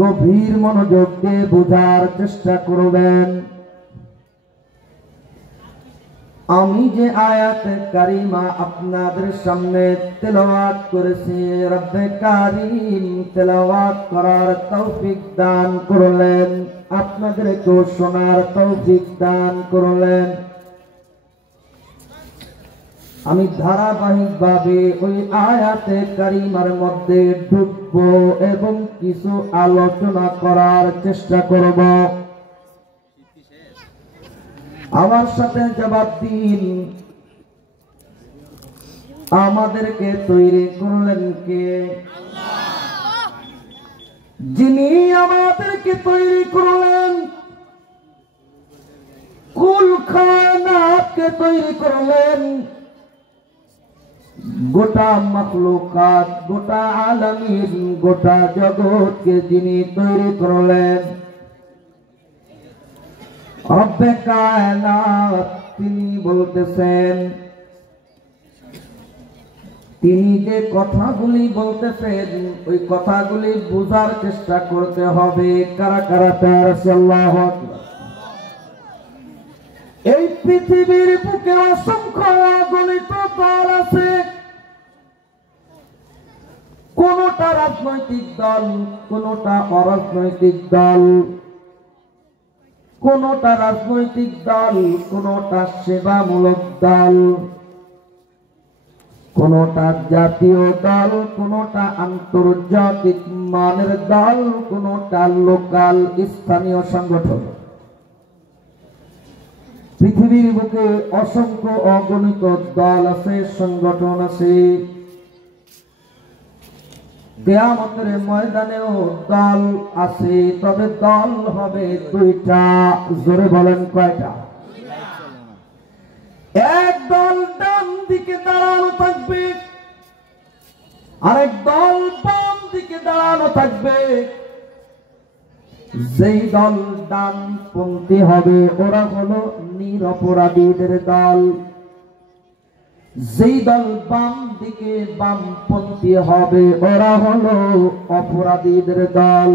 গভীর মনোযোগ দিয়ে বোঝার চেষ্টা করবেন। আমি যে আয়াতে কারিমা আপনাদের সামনে তেলাওয়াত করেছি, রব্বে কারীম তেলাওয়াত করার তৌফিক দান করলেন, আপনাদেরকেও শোনার তৌফিক দান করলেন। আমি ধারাবাহিকভাবে ওই আয়াতে কারিমার মধ্যে ঢুকবো এবং কিছু আলোচনা করার চেষ্টা করব। আমার সাথে জবাব দিন, আমাদেরকে তৈরি করলেন কে? যিনি আমাদেরকে তৈরি করলেন, কুল খায়নাতকে তৈরি করলেন, গোটা মাখলুকাত, গোটা আলামিন, গোটা জগৎকে যিনি তৈরি করলেন, রব্বে কায়নাত, তিনি বলতেছেন, তিনি যে কথাগুলি বলতেছেন ওই কথাগুলি বোঝার চেষ্টা করতে হবে। কারা কারা তৈরি আছে? আল্লাহু আকবার। এই পৃথিবীর বুকে অসংখ্য অগণিত দল আছে, কোনটা রাজনৈতিক দল, কোনটা অরাজনৈতিক দল, কোনটা রাজনৈতিক দল, কোনটা সেবামূলক দল, কোনটা জাতীয় দল, কোনটা আন্তর্জাতিক মানের দল, কোনটা লোকাল স্থানীয় সংগঠন। পৃথিবীর বুকে অসংখ্য অগণিত দল আছে, সংগঠন আছে। কিয়ামতের ময়দানেও দল আছে, তবে দল হবে দুইটা। জোরে বলেন কয়টা? এক দল ডান দিকে দাঁড়ানো থাকবে, আরেক দল বাম দিকে দাঁড়ানো থাকবে। যেই দল ডানপন্থী হবে ওরা হলো নিরপরাধীদের দল, যেই দল বাম দিকে বামপন্থী হবে ওরা হলো অপরাধীদের দল।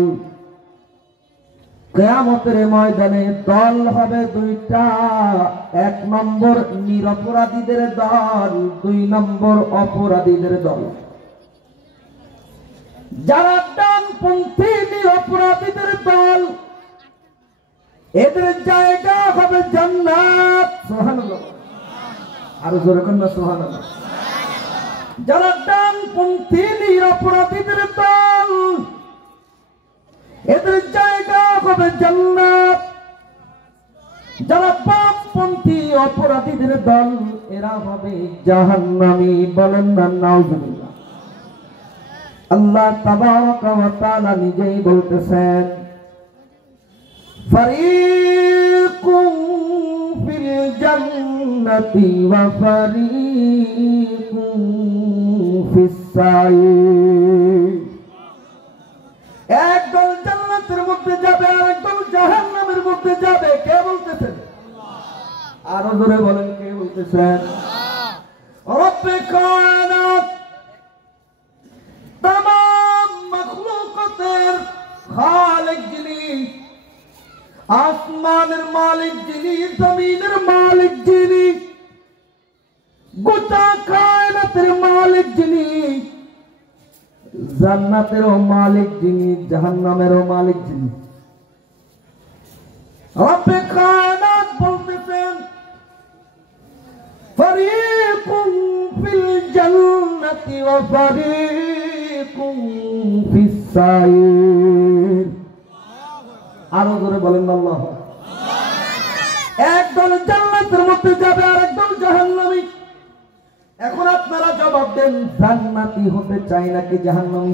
কিয়ামতের ময়দানে দল হবে দুইটা, এক নম্বর নিরপরাধীদের দল, দুই নম্বর অপরাধীদের দল। যারা ডানপন্থী নিরপরাধীদের দল, এদের জায়গা হবে জান্নাত। সুবহানাল্লাহ, আরো জোরে করুন না সুবহানাল্লাহ। যারা ডানপন্থী নিরপরাধীদের দল, এদের জায়গা হবে জান্নাত। যারা বামপন্থী অপরাধীদের দল, এরা হবে জাহান্নামী। বলেন না নাউজুবিল্লাহ। আল্লাহ তাবারাকা ওয়া তাআলা নিজেই বলতেছেন, ফারিকুম ফিল জান্নাতি ওয়া ফারিকুম ফিস সাঈর। একদল জান্নাতের মধ্যে যাবে, আরেকদল জাহান্নামের মধ্যে যাবে। কে বলতেছেন? আরো জোরে বলেন, কে বলতেছেন? রব্বে কায়নাত, तमाम मखलूकातेर खालिक जिनी, आसमानेर मालिक जिनी, जमीनेर मालिक जिनी, गोटा कायनातेर मालिक जिनी, জান্নাতেরও মালিক যিনি, জাহান্নামেরও মালিক যিনি। রব্বে কায়নাত বলতেছেন, ফারিকুম ফিল জান্নাতি ওয়া ফারিকুম ফিস সাঈর। আরো জোরে বলেন আল্লাহু আকবার। একদল জান্নাতের মধ্যে যাবে, আরেকদল জাহান্নামী। এখন আপনারা জবাব দেন, জান্নাতি হতে চাই নাকি জাহান্নামী?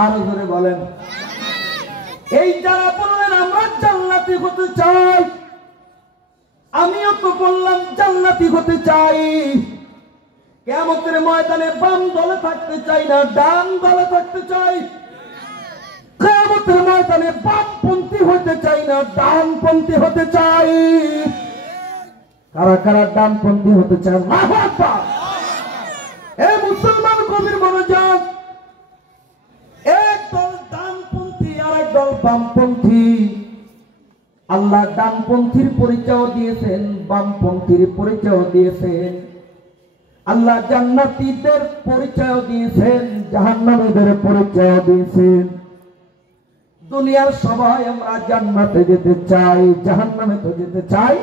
আরো জোরে বলেন। এই যারা বললেন আমরা জান্নাতি হতে চাই, আমিও তো বললাম জান্নাতি হতে চাই। কিয়ামতের ময়দানে বাম দলে থাকতে চাই না, ডান দলে থাকতে চাই। কিয়ামতের ময়দানে বামপন্থী হতে চাই না, ডানপন্থী হতে চাই। কারা কারা ডানপন্থী হতে চান? আল্লাহু আকবার। এ মুসলমান কবির মনোযোগ, এ দল বামপন্থী। আল্লাহ ডানপন্থীর পরিচয় দিয়েছেন, বামপন্থীর পরিচয় দিয়েছেন। আল্লাহ জান্নাতীদের পরিচয় দিয়েছেন, জাহান্নামীদের পরিচয় দিয়েছেন। দুনিয়ার সবাই আমরা জান্নাতে যেতে চাই, জাহান্নামে তো যেতে চাই।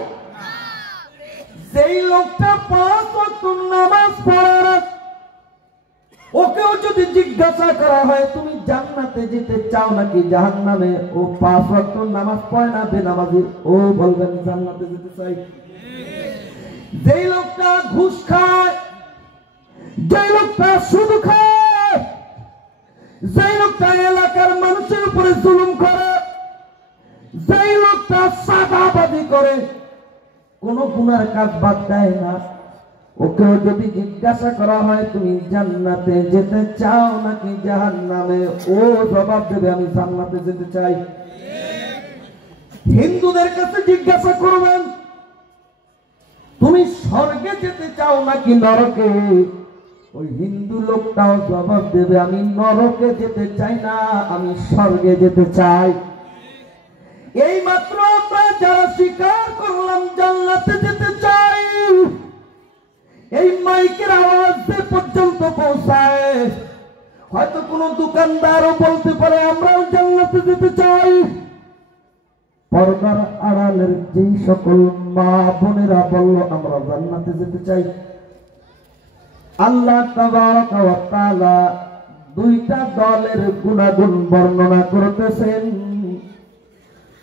যেই লোকটা 5 ওয়াক্ত নামাজ পড়ে, ওকেও যদি জিজ্ঞাসা করা হয় তুমি জান্নাতে যেতে চাও নাকি জাহান্নামে, ও 5 ওয়াক্ত নামাজ পড়ে না, বেনামাজি, ও বলবেন জান্নাতে যেতে চাই। যেই লোকটা ঘুষ খায়, যেই লোকটা সুদ খায়, যেই লোকটা এলাকার মানুষের উপরে জুলুম করে, যেই লোকটা চাঁদাবাজি করে, কোন গুনার কাজ বাদ দেয় না, ওকেও যদি জিজ্ঞাসা করা হয় তুমি জান্নাতে যেতে চাও নাকি জাহান্নামে, ও জবাব দেবে আমি জান্নাতে যেতে চাই। হিন্দুদের কাছে জিজ্ঞাসা করবেন তুমি স্বর্গে যেতে চাও নাকি নরকে, ওই হিন্দু লোকটাও জবাব দেবে আমি নরকে যেতে চাই না, আমি স্বর্গে যেতে চাই। এই মাত্র আমরা যারা স্বীকার করলাম জান্নাতে যেতে চাই, এই মাইকের আওয়াজ যে পর্যন্ত পৌঁছায়, হয়তো কোনো দোকানদারও বলতে পারে আমরাও জান্নাতে যেতে চাই। পর্দার আড়ালের যেই সকল মা বোনেরা বলল আমরা জান্নাতে যেতে চাই, আল্লাহ তাবারাকা ওয়া তাআলা দুইটা দলের গুণাগুণ বর্ণনা করতেছেন।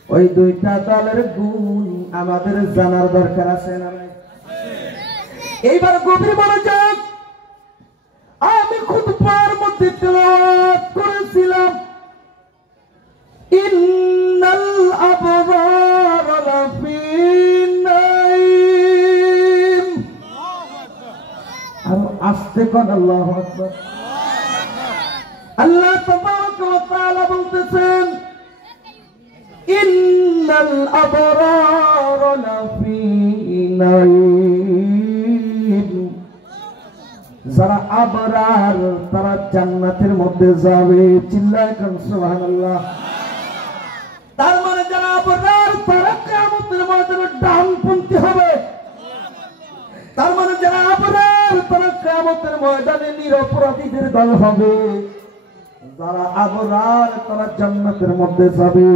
ওই দুইটা দলের গুণ আমাদের জানার দরকার আছে না? এইবার গভীর মনোযোগ। আমি খুতবার মধ্যে তেলাওয়াত করেছিলাম ইন্নাল আবরার লাফি নাঈম। আর আস্তে কোন আল্লাহু আকবার। আল্লাহ তাবারাকা ওয়া তাআলা বলতেছেন ইন্নাল আবরার লাফি নাঈম। যারা আবরার তারা জান্নাতের মধ্যে যাবে, চিল্লায় কোন সুবহানাল্লাহ। তার মানে যারা আবরার তারা কিয়ামতের ময়দানে ডানপন্থী হবে। তার মানে যারা আবরার তারা কিয়ামতের ময়দানে নিরপরাধীদের দল হবে। যারা আবরার তারা জান্নাতের মধ্যে যাবে।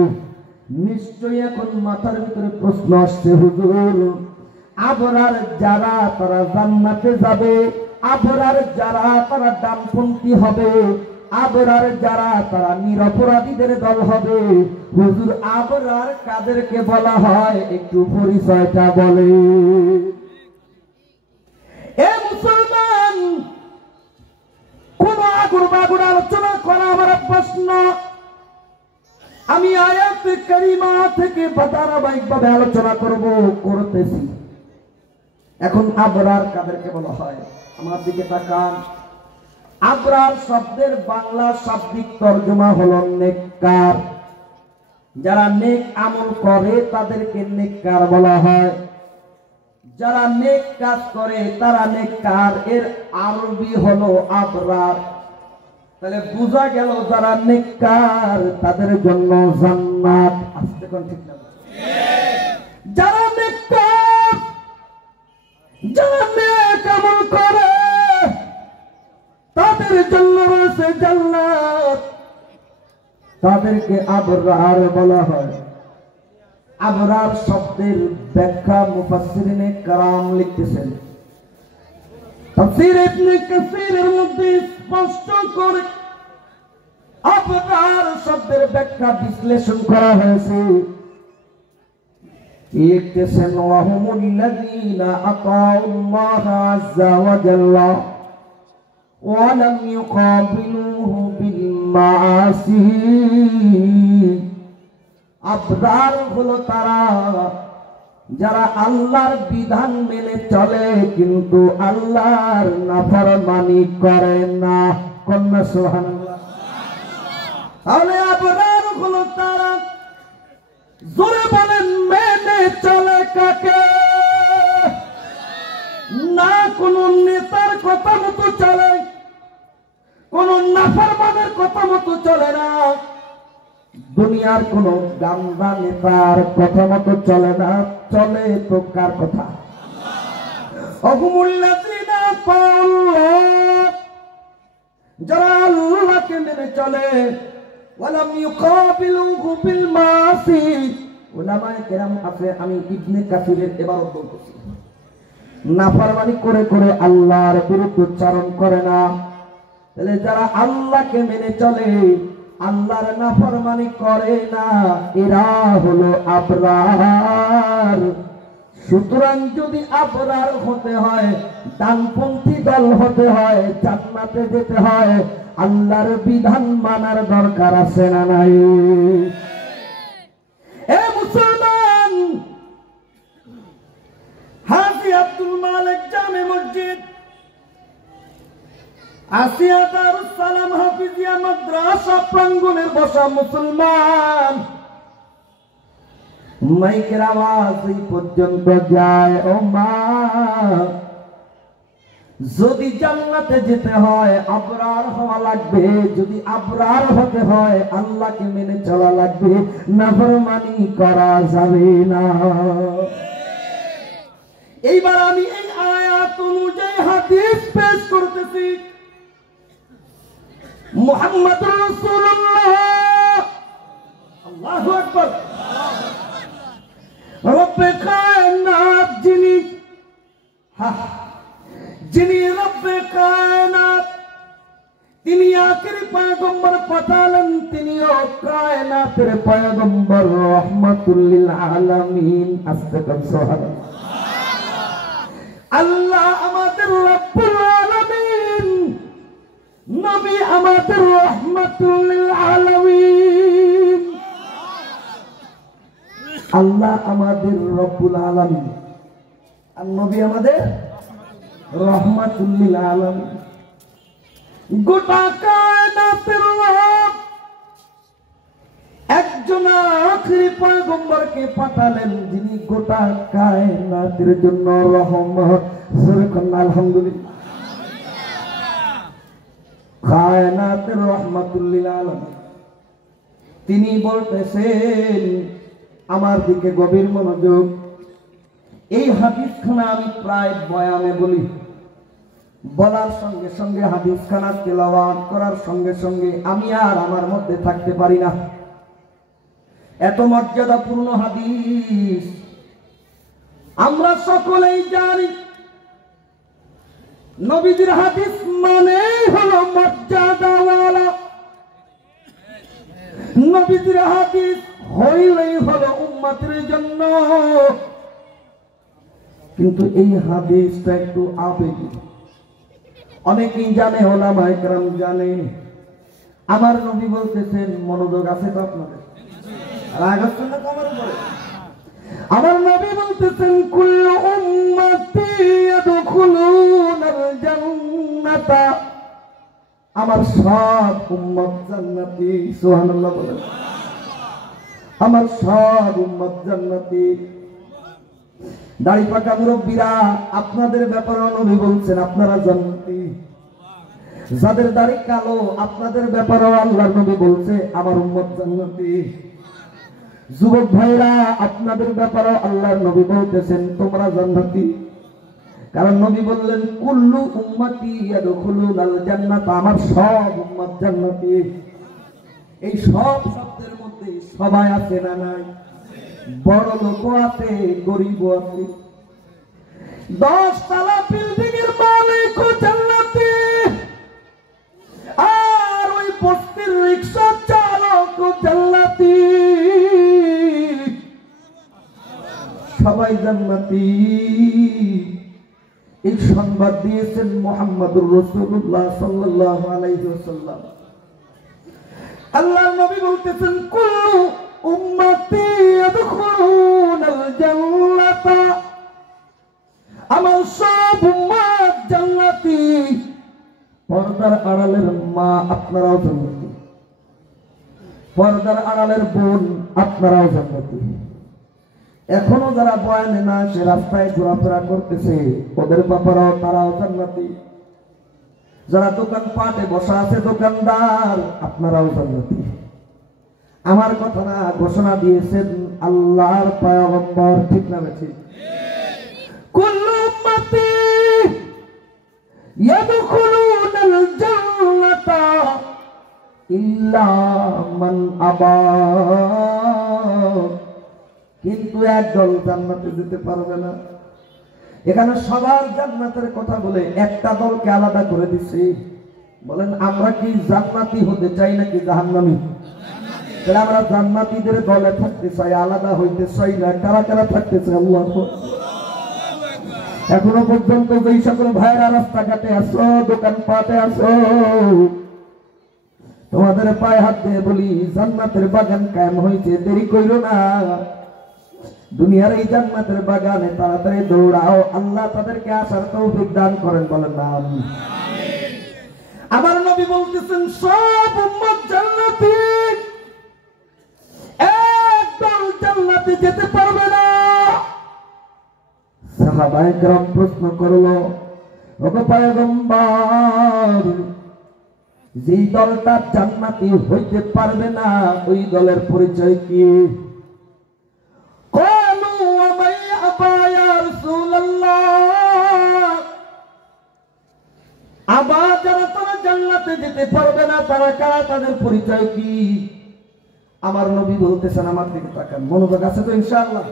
নিশ্চয়ই এখন মাথার ভিতরে প্রশ্ন আসছে, হুজুর আবরার যারা তারা জান্নাতে যাবে, আবরার যারা তারা ডানপন্থী হবে, আবরার যারা তারা নিরপরাধীদের দল হবে। হুজুর আবরার কাদেরকে বলা হয় একটু পরিচয়টা বলে। এ মুসলমান, কোন আগুর বাগুর আলোচনা করা আমার প্রশ্ন। আমি আয়াতে কারিমা থেকে ধারাবাহিকভাবে আলোচনা করতেছি। এখন আবরার কাদেরকে বলা হয় আমার দিকে তাকান। আবরার শব্দের বাংলা শাব্দিক তর্জমা হলো নেককার। যারা নেক আমল করে তাদেরকে নেককার বলা হয়। যারা নেক কাজ করে তারা নেককার। এর আরবি হলো আবরার। তাহলে বোঝা গেল যারা নেককার তাদের জন্য জান্নাত। আস্তে কোন ঠিক না? যারা নেককার, যারা নেক আমল করে তাদের জন্য রয়েছে জান্নাত। তাদেরকে আবরার বলা হয়। আবরার শব্দের ব্যাখ্যা মুফাসসিরিনে কেরাম লিখতেছেন। তাফসীর ইবনে কাসীরের মধ্যে স্পষ্ট করে আবরার শব্দের ব্যাখ্যা বিশ্লেষণ করা হয়েছে। লিখতেছেন ওয়াহুমুল্লাযীনা আতাউল্লাহ আযযা ওয়া জাল্লা ওয়া লাম ইউকাবিলুহু বিল মাআসি। আবরার হলো তারা যারা আল্লাহর বিধান মেনে চলে কিন্তু আল্লাহর নাফরমানি করে না। কন্যা সুবহানাল্লাহ। তাহলে আবরার হলো তারা, জোরে বলেন, মেনে চলে কাকে? না কোন নেতার কথা মতো চলে, কোন নাফরমানের কথা মতো চলে না। দুনিয়ার কোন গান্দা নেতার কথা মতো চলে না, চলে তো কার কথা? যারা আল্লাহকে মেনে চলে, ওয়ালাম ইউকাবিলুহু বিল মাসি। উলামায়ে কেরাম আছে, আমি ইবনে কাসিরের ইবারত বলতেছি, নাফরমানি করে করে আল্লাহর বিরুদ্ধোচ্চারণ করে না। তাহলে যারা আল্লাহকে মেনে চলে, আল্লাহর নাফরমানি করে না, এরা হলো আবরার। সুতরাং যদি আবরার হতে হয়, ডানপন্থী দল হতে হয়, জান্নাতে যেতে হয়, আল্লাহর বিধান মানার দরকার আছে না নাই? এ মুসলমান, হাজী আব্দুল মালিক জামে মসজিদ, আসিয়া দারুস সালাম হাফিজিয়া মাদ্রাসা প্রাঙ্গণের বসা মুসলমান, মাইকের আওয়াজ এই পর্যন্ত যায়। ও মা, যদি জান্নাতে যেতে হয় আবরার হওয়া লাগবে, যদি আবরার হতে হয় আল্লাহকে মেনে চলা লাগবে, নাফরমানি করা যাবে না। এইবার আমি এই আয়াত অনুযায়ী হাদিস পেশ করতেছি। মুহাম্মদুর রাসূলুল্লাহ, আল্লাহু আকবার, রব্বে কায়নাত, যিনি রব্বে কায়নাত, তিনি আখেরি পয়গম্বর পাঠালেন, তিনিও কায়নাতের পয়গম্বর, রাহমাতুল লিল আলামিন। আস্তাগফিরুল্লাহ, সুবহানাল্লাহ। আল্লাহ আমাদের রব্বুল আলামিন, নবী আমাদের রাহমাতুল লিল আলামিন। আল্লাহ আমাদের রব্বুল আলামিন আর নবী আমাদের রাহমাতুল লিল আলামিন। গোটা কায়নাতের রব একজন আখেরি পয়গম্বরকে পাঠালেন, যিনি গোটা কায়নাতের জন্য রহমত। আলহামদুলিল্লাহ। কায়নাতের রাহমাতুল লিল আলামিন, তিনি বলতেছেন, আমার দিকে গভীর মনোযোগ। এই হাদিসখানা আমি প্রায় বয়ানে বলি, বলার সঙ্গে সঙ্গে হাদিসখানা তেলাওয়াত করার সঙ্গে সঙ্গে আমি আর আমার মধ্যে থাকতে পারি না। এত মর্যাদাপূর্ণ হাদিস। আমরা সকলেই জানি নবীজির হাদিস মানে হলো মর্যাদাওয়ালা, নবীজির হাদিস হইলেই হলো উম্মতের জন্য। কিন্তু এই হাদিসটা একটু আবেগী, অনেকেই জানে, ওলামায়ে কেরাম জানে। আমার নবী বলতেছেন, মনোযোগ আছে তো আপনাদের? রাগ হচ্ছে না তো আমার উপরে? আমার নবী বলতেছেন, কুল্লু উম্মতি ইয়াদখুলুনাল জান্নাতা, আমার সব উম্মত জান্নাতি। সুবহানাল্লাহ বলেন। আমার সব উম্মত জান্নাতি। দাড়ি পাকা মুরব্বীরা, আপনাদের ব্যাপারে নবী বলছেন আপনারা জান্নাতি। যাদের দাড়ি কালো, আপনাদের ব্যাপারে আল্লাহর নবী বলছে আমার উম্মত জান্নাতি। যুবক ভাইরা, আপনাদের ব্যাপারে আল্লাহর নবী বলতেছেন তোমরা জান্নাতি। কারণ নবী বললেন, কুল্লু উম্মতি ইয়াদখুলুনাল জান্নাত, আমার সব উম্মত জান্নাতি। এই সব শব্দের মধ্যে সবাই আছে না নাই? বড় লোক আছে, গরিব আছে। 10 তলা বিল্ডিং এর মালিক জান্নাতি, আর ওই বস্তির রিকশা চালক জান্নাতি। সবাই জান্নাতি। এই সংবাদ দিয়েছেন মুহাম্মদুর রাসূলুল্লাহ সাল্লাল্লাহু আলাইহি ওয়াসাল্লাম। আল্লাহর নবী বলতেছেন, কুল্লু উম্মতি ইয়াদখুলুনাল জান্নাতা, আমার সব উম্মত জান্নাতি। পর্দার আড়ালের মা, আপনারাও জান্নাতি। পর্দার আড়ালের বোন, আপনারাও জান্নাতি। এখনো যারা বয়ানে না সে রাস্তায় ঘোরাফেরা করতেছে, ওদের ব্যাপারেও তারাও জান্নাতি। যারা দোকান পাটে বসা আছে, দোকানদার, আপনারাও জান্নাতি। আমার কথা না, ঘোষণা দিয়েছেন আল্লাহর পয়গম্বর, ঠিক না ঠিক? কুল্লু উম্মতি ইয়াদখুলুনাল জান্নাতা ইল্লা মান আবা, কিন্তু একদল জান্নাতে যেতে পারবে না। এখানে সবার জান্নাতের কথা বলে একটা দলকে আলাদা করে দিচ্ছে। বলেন আমরা কি জান্নাতি হতে চাই নাকি জাহান্নামী? তাহলে আমরা জান্নাতীদের দলে থাকতে চাই, আলাদা হইতে চাই না। কারা কারা থাকতে চাই? আল্লাহ। এখনো পর্যন্ত যেই সকল ভাইরা রাস্তাঘাটে আসো, দোকানপাটে আসো, তোমাদের পায়ে হাত দিয়ে বলি জান্নাতের বাগান কায়েম হয়েছে, দেরি কইরো না। দুনিয়ার এই জান্নাতের বাগানে তাড়াতাড়ি দৌড়াও, আল্লাহ তাদেরকে আসার তৌফিক দান করেন। বলেন না আমিন। আমার নবী বলতেছেন সব উম্মত জান্নাতি, একদল জান্নাতে যেতে পারবে না। সাহাবায়ে কেরাম প্রশ্ন করলো, ওগো পয়গম্বর, যে দলটা জান্নাতি হইতে পারবে না ওই দলের পরিচয় কি? ক্বালু ওয়া মান আবা ইয়া রাসূলুল্লাহ, আবার যারা তারা জান্নাতে যেতে পারবে না তারা কারা, তাদের পরিচয় কি? আমার নবী বলতেছেন, আমার দিকে তাকান, মনোযোগ আছে তো ইনশাআল্লাহ?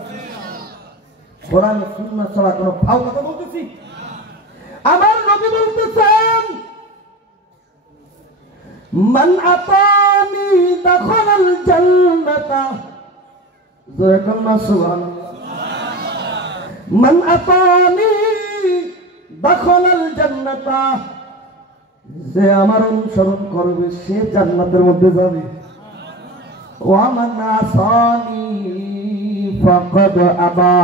কোরআন সুন্নাহ ছাড়া কোনো ফাও কথা বলতেছি? আমার নবী বলতেছেন মান আতানি দাখালাল জান্নাতা, জোরে কন্না সুবহানাল্লাহ। মান আতানি দাখালাল জান্নাতা, যে আমার অনুসরণ করবে সে জান্নাতের মধ্যে যাবে। ওয়া মান আসানি ফাকাদ আবা,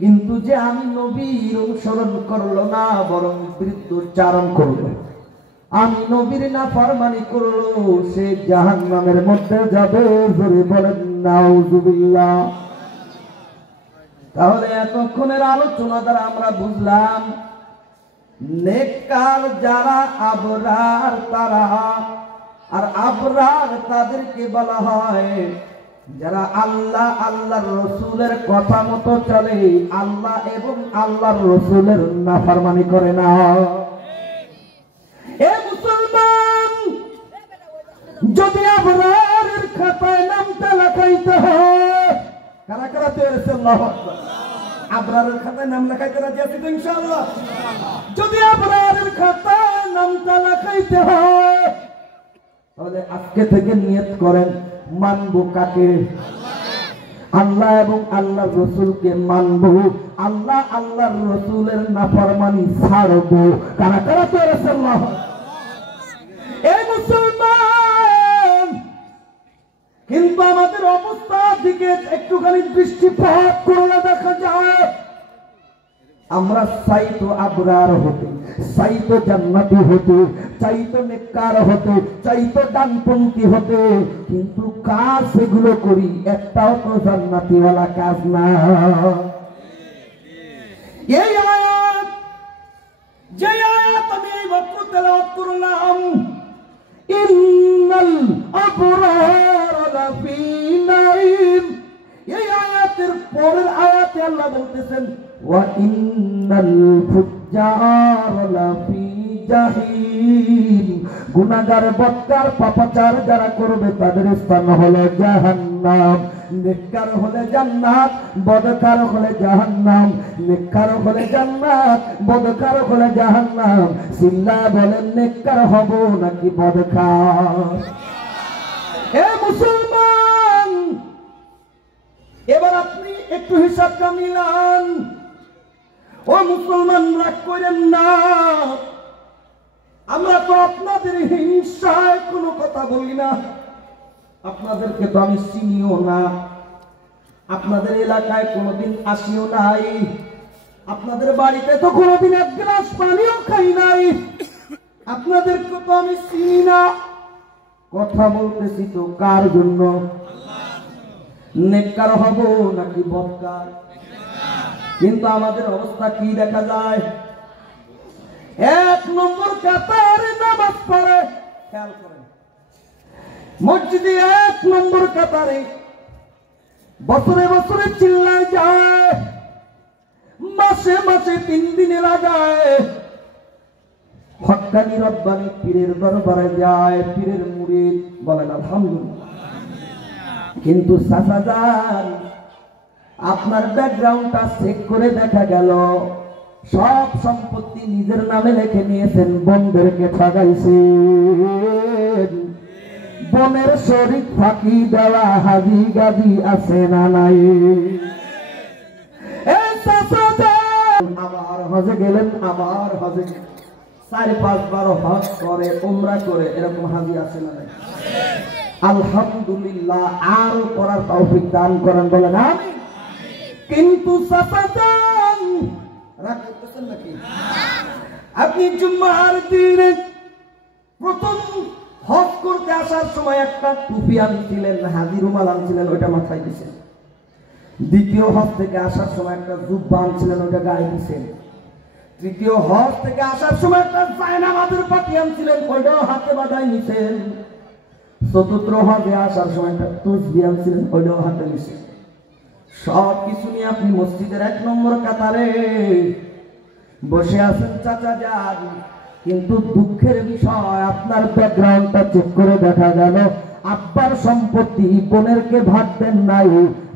কিন্তু যে আমি নবীর অনুসরণ করলো না বরং বিরুদ্ধচারণ করলো, আমি নবীর নাফরমানি করলো, সে জাহান্নামের মধ্যে যাবে। জোরে বলেন নাউজুবিল্লাহ। তাহলে এতক্ষণের আলোচনা দ্বারা আমরা বুঝলাম নেককার যারা আবরার তারা, আর আবরার তাদেরকে বলা হয় যারা আল্লাহ আল্লাহর রসুলের কথা মতো চলে, আল্লাহ এবং আল্লাহর রসুলের নাফরমানি করে না। এ মুসলমান, যদি আবরারের খাতায় নামটা লেখাইতে হয়, কারা কারা তৈরি? আল্লাহু আকবার। আবরারের খাতায় নাম লেখাইতে রাজি আছি তো ইনশাআল্লাহ? যদি আবরারের খাতায় নামটা লেখাইতে হয় তাহলে আজকে থেকে নিয়ত করেন, মানবো কাকে? আল্লাহ এবং আল্লাহর রসুলকে মানবো, আল্লাহ আল্লাহর রসুলের নাফরমানি ছাড়বো। কারা কারা তৈরি? আল্লাহু আকবার। এই মুসলমান, কিন্তু আমাদের অবস্থার দিকে একটুখানি দৃষ্টিপাত করলে দেখা যায় আমরা চাইতো আবরার হতে, চাইতো জান্নাতি হতে, চাইতো নেককার হতে, চাইতো ডানপন্থী হতে, কিন্তু কাজ সেগুলো করি একটাও তো জান্নাতিওয়ালা কাজ না। এই আয়াত, যে আয়াত আমি এই মাত্র তেলাওয়াত করলাম, ইন্নাল আবরার লাফি নাঈম, এই আয়াতের পরের আয়াতে আল্লাহ বলতেছেন ওয়া ইন্নাল ফুজ্জার লাফি জাহিম, গুনাহগার বদকার পাপাচার যারা করবে তাদের স্থান হলো জাহান্নাম। নেককার হলে জান্নাত, বদকার হলে জাহান্নাম। নেককার হলে জান্নাত, বদকার হলে জাহান্নাম। সিল্লা বলেন নেককার হব নাকি বদকার? এ মুসলমান, এবার আপনি একটু হিসাবটা মিলান। ও মুসলমান, রাগ করেন না, আমরা তো আপনাদের হিংসায় কোনো কথা বলি না। আপনাদেরকে তো আমি চিনিও না, আপনাদের এলাকায় কোনোদিন আসিও নাই, আপনাদের বাড়িতে তো কোনোদিন এক গ্লাস পানিও খাই নাই, আপনাদেরকে তো আমি চিনি না। কথা বলতেছি তো কার জন্য? নেককার হব নাকি বদকার? কিন্তু আমাদের অবস্থা কি দেখা যায়? এক নম্বর কাতারে নামাজ পড়ে, খেয়াল করেন, মসজিদে 1 নম্বর কাতারে বছরে বছরে চিল্লায় যায়, মাসে মাসে 3 দিনে লাগায়, হক্কানি রব্বানি পীরের দরবারে যায়, পীরের মুরিদ বলেন আলহামদুলিল্লাহ। কিন্তু চাচা যান, আপনার ব্যাকগ্রাউন্ডটা চেক করে দেখা গেল সব সম্পত্তি নিজের নামে লিখে নিয়েছেন, বোনদেরকে ঠকাইছেন। বোনের শরীক ফাঁকি দেওয়া হাজি গাদি আছে না নাই? আবার হজে গেলেন, আবার হজে 4-5 বার হজ করে, উমরা করে, এরকম হাজি আছে না নাই? আলহামদুলিল্লাহ, আরো করার তৌফিক দান করেন বলেন আমিন। কিন্তু সাফাদান রাগ করতেছেন নাকি? আপনি জুম্মার দিনে প্রথম হজ করতে আসার সময় একটা টুপি আনছিলেন, হাজি রুমাল আনছিলেন, ওইটা মাথায় দিয়েছেন। দ্বিতীয় হজ থেকে আসার সময় একটা জুব্বা আনছিলেন, ওইটা গায়ে দিয়েছেন। তৃতীয় হজ থেকে আসার সময় একটা জায়নামাজের পাটি আনছিলেন, ওইটাও হাতে বাঁধাই নিছেন। চতুর্থ হজে আসার সময় একটা তসবিহ আনছিলেন, ওইটাও হাতে নিছেন। সব কিছু নিয়ে আপনি মসজিদের 1 নম্বর কাতারে বসে আছেন চাচা যান। কিন্তু দুঃখের বিষয়, আপনার ব্যাকগ্রাউন্ডটা চেক করে দেখা গেল আব্বার সম্পত্তি বোনেরকে ভাগ দেন নাই,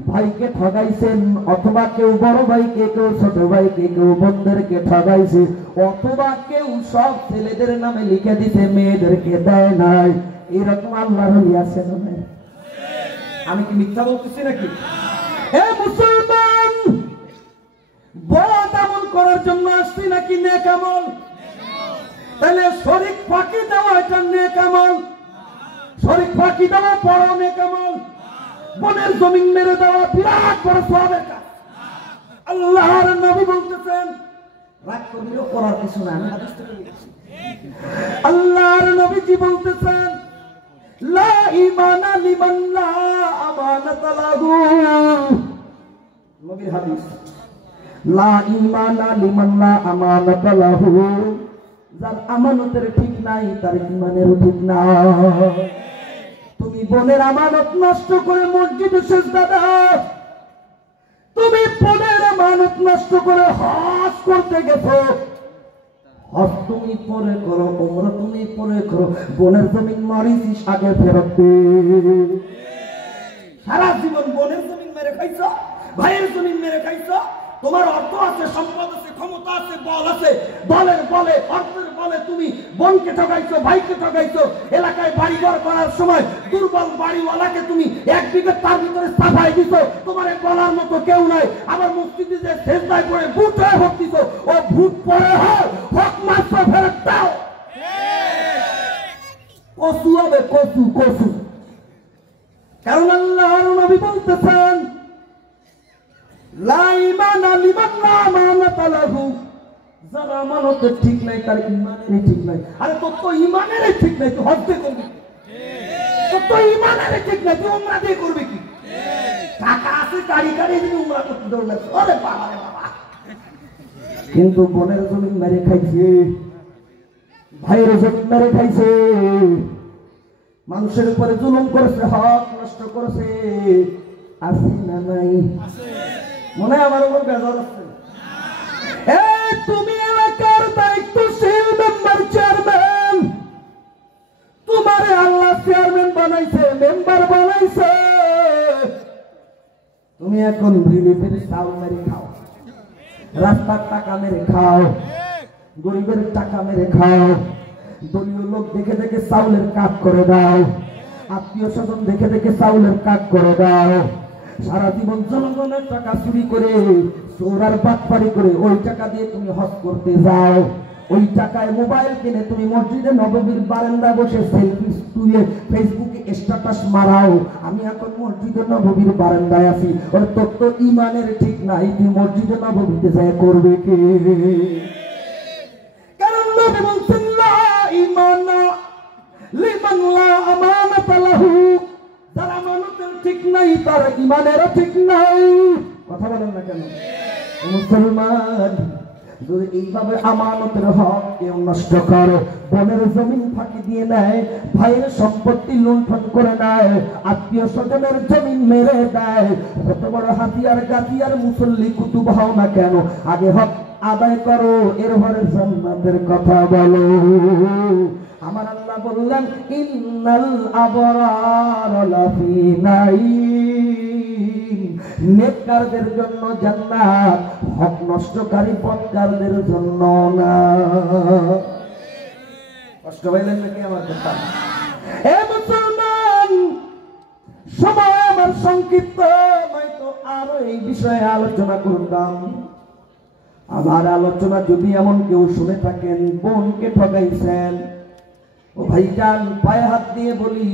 ভাইকে ঠগাইছেন, অথবা কেউ বড় ভাইকে, কেউ ছোট ভাইকে, কেউ বোনদেরকে ঠগাইছে, অথবা কেউ সব ছেলেদের নামে লিখে দিছে, মেয়েদেরকে দেয় নাই। এরকম আল্লাহর ওলি আছে না? আমি কি মিথ্যা বলতেছি নাকি? হে মুসলমান, বদ আমল করার জন্য আসছি নাকি নেক আমল? তাহলে শরীক ফাঁকি দেওয়া এটা নেক আমল? শরীক ফাঁকি দেওয়া বড় নেক আমল? বনের জমিন মেরে দেওয়া বিরাট বড় সওয়াবের কাজ। আল্লাহর নবী বলতেছেন, রাগ করলেও করার কিছু না, আমি হাদিস থেকে লিখছি। আল্লাহর নবীজি বলতেছেন, লা ঈমানা লিমান লা আমানাতা লাহু। নবীর হাদিস, লা ঈমানা লিমান লা আমানাতা লাহু। যার আমানতের ঠিক নাই তার ঈমানেরও ঠিক নাই। তুমি বোনের আমানত নষ্ট করে মসজিদে সিজদা দাও, তুমি বোনের আমানত নষ্ট করে হজ করতে গেছো, হজ তুমি পরে করো, উমরা তুমি পরে করো, বোনের জমিন মারিছিস আগে ফেরত দে। সারা জীবন বোনের জমিন মেরে খাইছো, ভাইয়ের জমিন মেরে খাইছো। তোমার অর্থ আছে, সম্পদ আছে, ক্ষমতা আছে, বল আছে, বলের বলে, অর্থের বলে তুমি বোনকে ঠকাইছো, ভাইকে ঠকাইছো। এলাকায় বাড়িঘর করার সময় দুর্বল বাড়িওয়ালাকে তুমি 1 বিঘা তার ভিতরে সাফাই দিছো, তোমার বলার মতো কেউ নাই। আবার মসজিদে যে সেজদায় পড়ে ভূত হয়ে ভোট দিছো, ও ভূত পড়ে হয় হক মাত্র ফেরত দাও। কসু হবে, কসু কসু। কারণ আল্লাহর নবী বলতেছেন, লা ঈমানা লিমান লা আমানাতা লাহু। যার আমানতের ঠিক নাই তার ঈমানেরই ঠিক নাই। আরে তোর তো ঈমানেরই ঠিক নাই, তুই হজ দিয়ে করবি কি? তোর তো ঈমানেরই ঠিক নাই, তুই উমরা দিয়ে করবি কি? টাকা আছে, গাড়ি গাড়ি দিয়ে উমরা করতে দৌড়াচ্ছ, আরে বাবা রে বাবা। কিন্তু বোনের জমিন মেরে খাইছে, ভাইয়ের জমিন মেরে খাইছে, মানুষের উপরে জুলুম করেছে, হক নষ্ট করেছে, আছে না নাই? মনে হয় আমার উপর বেজার আছে। তুমি এলাকার দায়িত্বশীল মেম্বার, চেয়ারম্যান, তোমারে আল্লাহ চেয়ারম্যান বানাইছে, মেম্বার বানাইছে। তুমি এখন ভিড়ে ফিরে চাউল মেরে খাও, রাস্তার টাকা মেরে খাও, গরিবের টাকা মেরে খাও, দলীয় লোক দেখে দেখে চাউলের কাজ করে দাও, আত্মীয় স্বজন দেখে দেখে চাউলের কাজ করে দাও। সারা জীবন জনগণের টাকা চুরি করে, চোরার বাটপারি করে ওই টাকা দিয়ে তুমি হজ করতে যাও। ওই টাকায় মোবাইল কিনে তুমি মসজিদে নববীর বারান্দায় বসে সেলফি তুলে ফেসবুকে স্ট্যাটাস মারাও, আমি এখন মসজিদে নববীর বারান্দায় আছি। ওর তোর তো ঈমানের ঠিক নাই, তুই মসজিদে নববীতে যায় করবে কি? কারণ নবী বলছেন, লা ঈমানা লিমান লা আমানাতা লাহু। যার আমানতের ঠিক নাই তার ঈমানেরও ঠিক নাই। কথা বলেন না কেন? মুসলমান, যদি এইভাবে আমানতের হক কেউ নষ্ট করে, বনের জমিন ফাঁকি দিয়ে নেয়, ভাইয়ের সম্পত্তি লুণ্ঠন করে নেয়, আত্মীয় স্বজনের জমিন মেরে দেয়, কত বড় হাতিয়ার গাতিয়ার মুসল্লি কুতুব হও না কেন, আগে হক আদায় করো, এরপরে জান্নাতের কথা বলো। আমার আল্লাহ বললেন ইন্নাল আবরার লাফি নাঈম, নেককারদের জন্য জান্নাত, হক নষ্টকারী পথকারদের জন্য না। কষ্ট পাইলেন নাকি আমার কথা? এ মুসলমান, সময় আমার সংক্ষিপ্ত, নয়তো আরো এই বিষয়ে আলোচনা করতাম। আমার আলোচনা যদি এমন কেউ শুনে থাকেন, বোনকে ঠকাইছেন, ও ভাইজান পায়ে হাত দিয়ে বলি,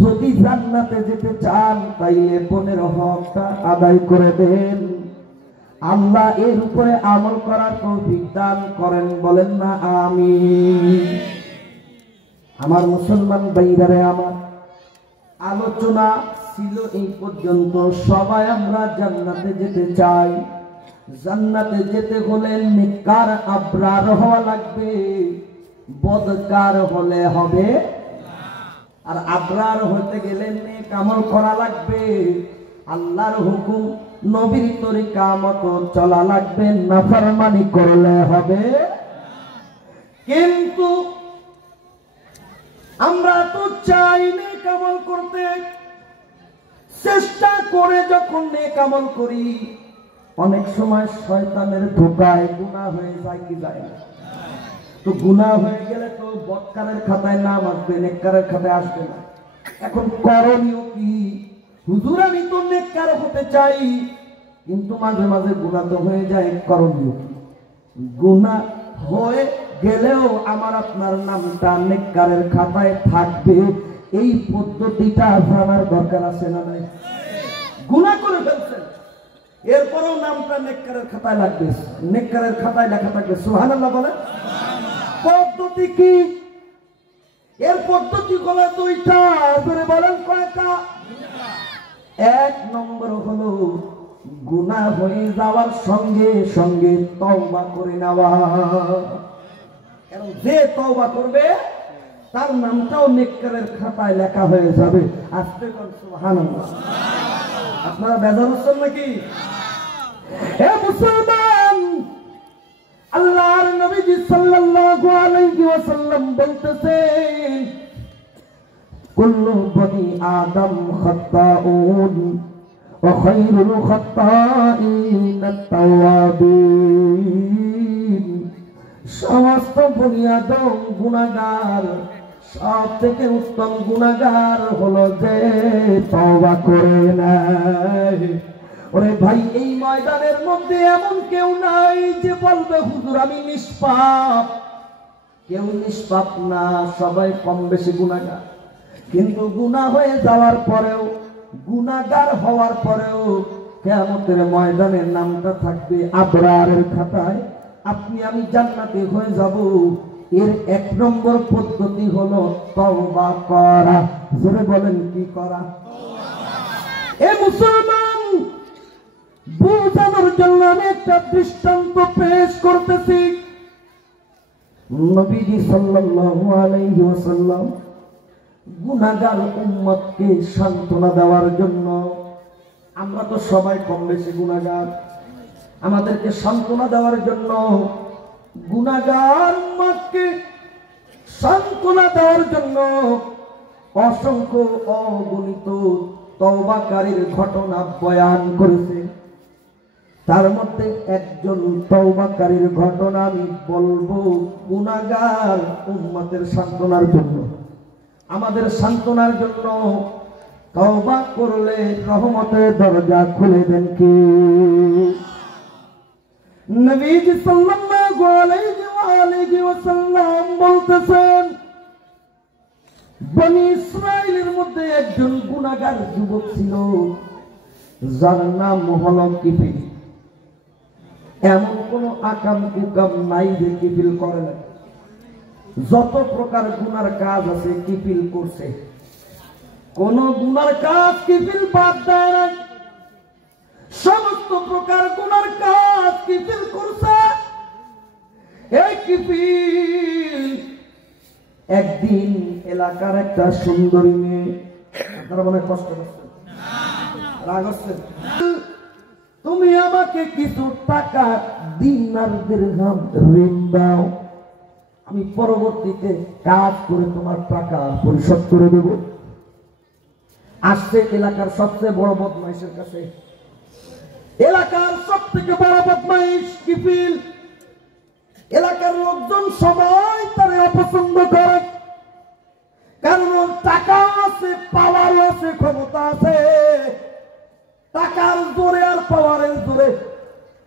যদি জান্নাতে যেতে চান তাইলে বোনের হকটা আদায় করে দেন। আল্লাহ এর উপরে আমল করার তৌফিক দান করেন, বলেন না আমিন। আমার মুসলমান ভাইরারে, আমার আলোচনা ছিল এই পর্যন্ত। সবাই আমরা জান্নাতে যেতে চাই। জান্নাতে যেতে হলে নেককার আবরার হওয়া লাগবে, বদকার হলে হবে। আর আবরার হতে গেলে নেক আমল করা লাগবে, আল্লাহর হুকুম নবীর তরিকা মতো চলা লাগবে, নাফরমানি করলে হবে। কিন্তু আমরা তো চাই নেক আমল করতে, চেষ্টা করে যখন নেক আমল করি, অনেক সময় শয়তানের ধোঁকায় গুনাহ হয়ে যায় কি যায় না? তো গুনাহ হয়ে গেলে তো বদকারের খাতায় নাম আসবে, নেককারের খাতায় আসবে না। এখন করণীয় কি? হুজুর আমি তো নেককার হতে চাই, কিন্তু মাঝে মাঝে গুনাহ তো হয়ে যায়, করণীয় কি? গুনাহ হয়ে গেলেও আমার আপনার নামটা নেককারের খাতায় থাকবে, এই পদ্ধতিটা জানার দরকার আছে না নাই? গুনাহ করে ফেলছেন, এরপরেও নামটা নেককারের খাতায় লাগবে, নেককারের খাতায় লেখা থাকবে, সুবহানাল্লাহ বলে। পদ্ধতি কি? এর পদ্ধতি হলো দুইটা, ধরে বলেন কয়টা? এক নম্বর হলো গুনাহ হয়ে যাওয়ার সঙ্গে সঙ্গে তওবা করে নেওয়া। কারণ যে তওবা করবে তার নামটাও নেককারের খাতায় লেখা হয়ে যাবে। আস্তে করে সুবহানাল্লাহ। আপনারা বেজার হচ্ছেন নাকি? হে মুসলমান, আল্লাহর নবীজি সাল্লাল্লাহু আলাইহি ওয়াসাল্লাম বলতেছেন, কুল্লু বনি আদম খাত্তাউন ওয়া খায়রুল খাত্তাইন আত-তাওয়াবিন। সমস্ত বনি আদম গুনাহগার, সব থেকে উত্তম গুনাহগার হলো যে তওবা করে নেয়। ওরে ভাই, এই ময়দানের মধ্যে এমন কেউ নাই যে বলবে হুজুর আমি নিষ্পাপ। কেউ নিষ্পাপ না, সবাই কম বেশি গুনাহগার। কিন্তু গুনাহ হয়ে যাওয়ার পরেও, গুনাহগার হওয়ার পরেও কিয়ামতের ময়দানের নামটা থাকবে আবরারের খাতায়। আপনি আমি জান্নাতে হয়ে যাব। এর এক নম্বর পদ্ধতি হলো তওবা করা। জোরে বলেন কি করা? এ মুসলমান, বুঝানোর জন্য আমি একটা দৃষ্টান্ত পেশ করতেছি। নবীজি সাল্লাল্লাহু আলাইহি ওয়াসাল্লাম গুনাহগার উম্মতকে সান্ত্বনা দেওয়ার জন্য, আমরা তো সবাই কম বেশি গুনাহগার, আমাদেরকে সান্ত্বনা দেওয়ার জন্য, গুনাহগার উম্মতকে সান্ত্বনা দেওয়ার জন্য অসংখ্য অগণিত তওবাকারীর ঘটনা বয়ান করেছে। তার মধ্যে একজন তওবাকারীর ঘটনা আমি বলবো, গুনাহগার উম্মতের সান্ত্বনার জন্য, আমাদের সান্ত্বনার জন্য। তওবা করলে রহমতের দরজা খুলে দেন কে? নবীজি সাল্লাল্লাহু আলাইহি ওয়াসাল্লাম বলতেছেন, বনি ইসরাইলের মধ্যে একজন গুনাহগার যুবক ছিল, যার নাম হলো কিফিল। এমন কোন আকাম কুকাম নাই যে কিফিল করে না। যত প্রকার গুনার কাজ আছে কিফিল করছে, কোন গুনার কাজ কিফিল বাদ দেয় না। সমস্ত প্রকার গুনার কাজ কিফিল করছে। এই কিফিল একদিন এলাকার একটা সুন্দরী মেয়ে, আপনারা মনে কষ্ট করছেন, রাগ হচ্ছেন, তুমি আমাকে কিছু টাকা দিনার দিরহাম ঋণ দাও, আমি পরবর্তীতে কাজ করে তোমার টাকা পরিশোধ করে দেব। আসছে এলাকার সবচেয়ে বড় বদমাইশের কাছে। এলাকার সব থেকে বড় বদমাইশ কিফিল। এলাকার লোকজন সবাই তারে অপছন্দ করে, কারণ ওর টাকা আছে, পাওয়ার আছে, ক্ষমতা আছে। টাকার জোরে আর পাওয়ারের জোরে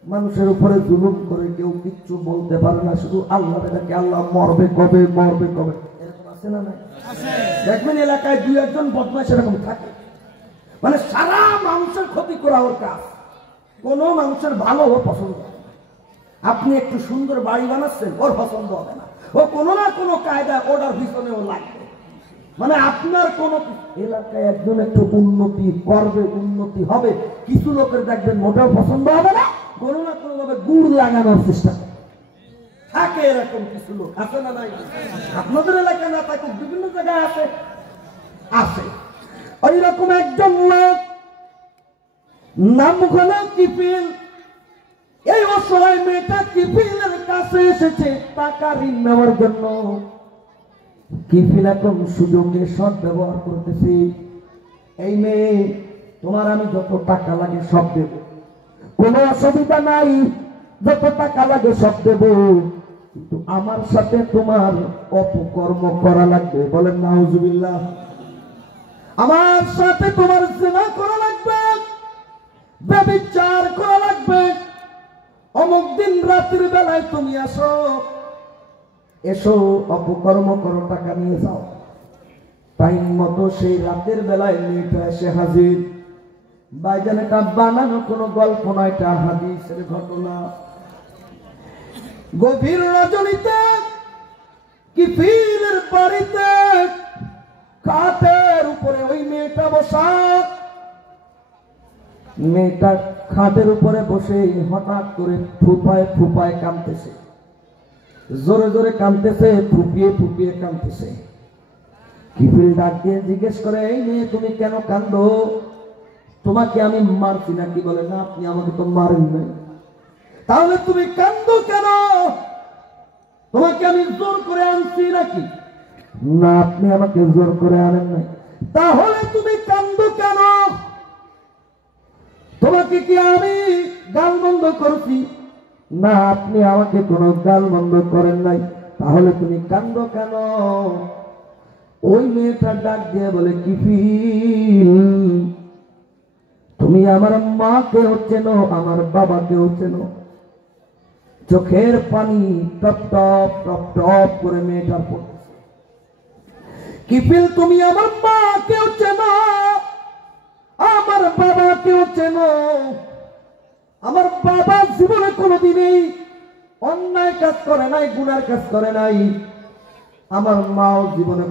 মানুষের উপরে জুলুম করে কেউ কিচ্ছু বলতে পারে না, শুধু আল্লাহ দেখে আল্লাহ মরবে কবে, মরবে কবে, এরকম আছে না? না দেখবেন এলাকায় দুই একজন বদমাইশ এরকম থাকে, মানে সারা মানুষের ক্ষতি করা ওর কাজ, কোনো মানুষের ভালো ও পছন্দ হবে না। আপনি একটু সুন্দর বাড়ি বানাচ্ছেন, ওর পছন্দ হবে না, ও কোনো না কোনো কায়দায় ওটার পিছনে ও লাগবে। মানে আপনার কোন এলাকায় একজন একটু উন্নতি করবে, উন্নতি হবে, কিছু লোকের দেখবেন মোটেও পছন্দ হবে না, কোনো না কোনো ভাবে গুড় লাগানোর চেষ্টা করে থাকে। এরকম কিছু লোক আছে না? নাই? আপনাদের এলাকায় না থাকে, বিভিন্ন জায়গায় আছে, আছে। ওই রকম একজন লোক, নাম হলো কিফিল। এই অসহায় মেয়েটা কিফিলের কাছে এসেছে টাকা ঋণ নেওয়ার জন্য। কিফিল এখন সুযোগে সৎ ব্যবহার করতেছে। এই মেয়ে, তোমার আমি যত টাকা লাগে সব দেব, কোনো অসুবিধা নাই, যত টাকা লাগে সব দেব, কিন্তু আমার সাথে তোমার অপকর্ম করা লাগবে। বলেন নাউজুবিল্লাহ। আমার সাথে তোমার জিনা করা লাগবে, ব্যভিচার করা লাগবে। অমুক দিন রাতের বেলায় তুমি আসো, এসো, অপকর্ম করো, টাকা নিয়ে যাও। টাইম মতো সেই রাতের বেলায় মেয়েটা এসে হাজির। ভাইজান, এটা বানানো কোনো গল্প নয়, এটা হাদিসের ঘটনা। গভীর রজনীতে কিফিলের বাড়িতে খাটের উপরে ওই মেয়েটা বসা। মেয়েটা খাটের উপরে বসে হঠাৎ করে ফুপায় ফুপায় কাঁদতেছে, জোরে জোরে কাঁদতেছে, ফুপিয়ে ফুপিয়ে কাঁদতেছে। কিফিল ডাক দিয়ে জিজ্ঞেস করে, এই মেয়ে তুমি কেন কাঁদো? তোমাকে আমি মারছি নাকি? বলে, না, আপনি আমাকে তো মারেন নাই। তাহলে তুমি কাঁদো কেন? তোমাকে আমি জোর করে আনছি নাকি? না, আপনি আমাকে জোর করে আনেন নাই। তাহলে তুমি কাঁদো কেন? তোমাকে কি আমি গাল বন্ধ করছি? না, আপনি আমাকে কোনো গাল বন্ধ করেন নাই। তাহলে তুমি কাঁদো কেন? ওই মেয়েটা ডাক দিয়ে বলে, কিফিল, তুমি আমার মাকেও চেনো, আমার বাবাকেও চেনো। চোখের পানি টপ টপ টপ টপ করে মেয়েটার পড়তেছে। কিফিল, তুমি আমার মাকেও চেনো, আমার বাবাকেও চেনো। আমার বাবা জীবনে কোনোদিনই অন্যায় কাজ করে নাই, গুনার কাজ করে নাই। আমার মাও জীবনে